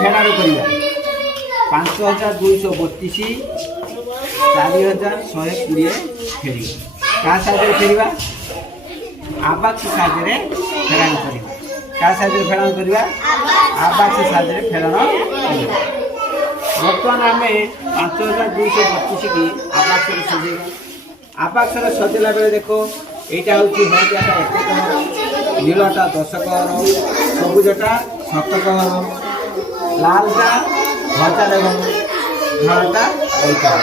फेणार करिया 5232 4120 फेरी क्या side फेरवा आबाक side फेराण करवा क्या साइड फेराण करवा आबाक साइड फेराण बर्तमान आम 5232 की आबाक्षर सजेगा आबाक्षर सजेला बेले देखो यहाँ हूँ हलदियाटा 1 कहर नीलटा 10 कहर सबुजटा 7 कहर लालटा 1000 धଳାटा 2 कहर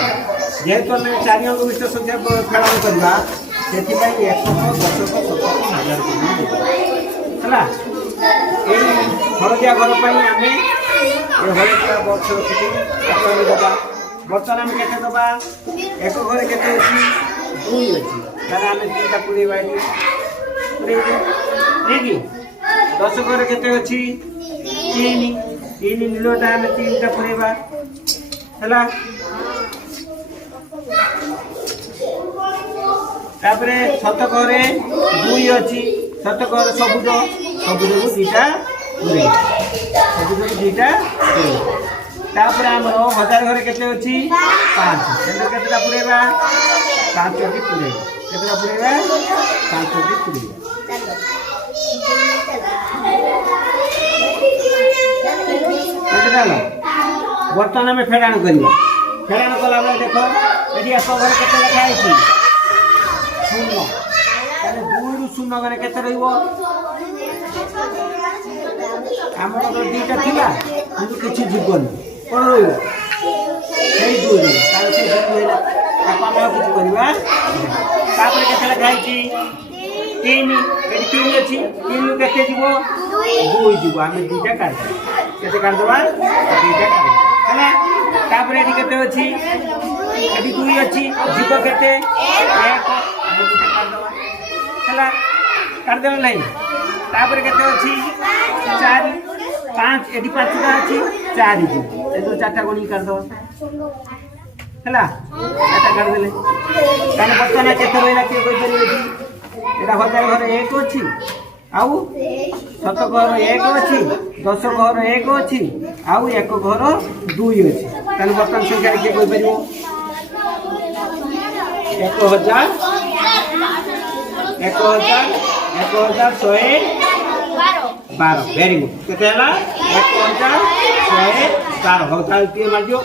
जेहेतु आम 4 अंक विशिष्ट संख्या फेराण करवा से 1 10 10 हलदिया घर पर आम हलदिया बक्स रखी दबा बर्तमान आम के दबा 1 घरे के 2 अच्छी तार आम 3टा पुरेवा नहीं 10 घरे के अच्छी 3 नीलटा आम 3टा पुरेवा है तापरे 7 घरे 2 अच्छी 7 घरे सबुज सबुज को 2टा पुरे सबुज को 2टा पुरे तापर आमर 1000 घरे केते अछि 5 सेंटर केतेटा पुरेबा 5 टी पुरेबा केतेटा पुरेबा 5 टी पुरेबा केतेटा बर्तमान में फेराण करिया फेराण कला बेले देखो एडी आप घरे केते लिखा अछि 0 ताले 2 रु 0 घरे केते रहइबो आमर तो 2टा थिला किंतु किछि जीवन कौन रही दूर से दूर आप किसी करवा केते लखाई 3 3 अच्छी 3 रु केते जीव 2 जीव आम 2टा काट केते काट दबा 2टा काट है तापर एडी केते अछि एडी 2 अच्छी जीव केते 1 आम 2टा काट दबा है काट देला नहीं तापर केते अछि 4 5 एडी 5टा अछि 4 जीव ए 4टा गणी कर दो हैला एटा कर देले काने बर्तन केते रहला के कोइ परिबे छी एटा हजार घर 1 अछि आउ 7 घर 1 अछि 10 घर 1 अछि आउ 1 घर 2 अछि काने बर्तन संख्या के कोइ परिबो 1112 वेरी गुड केते हला 1112 हो ताल के मारियो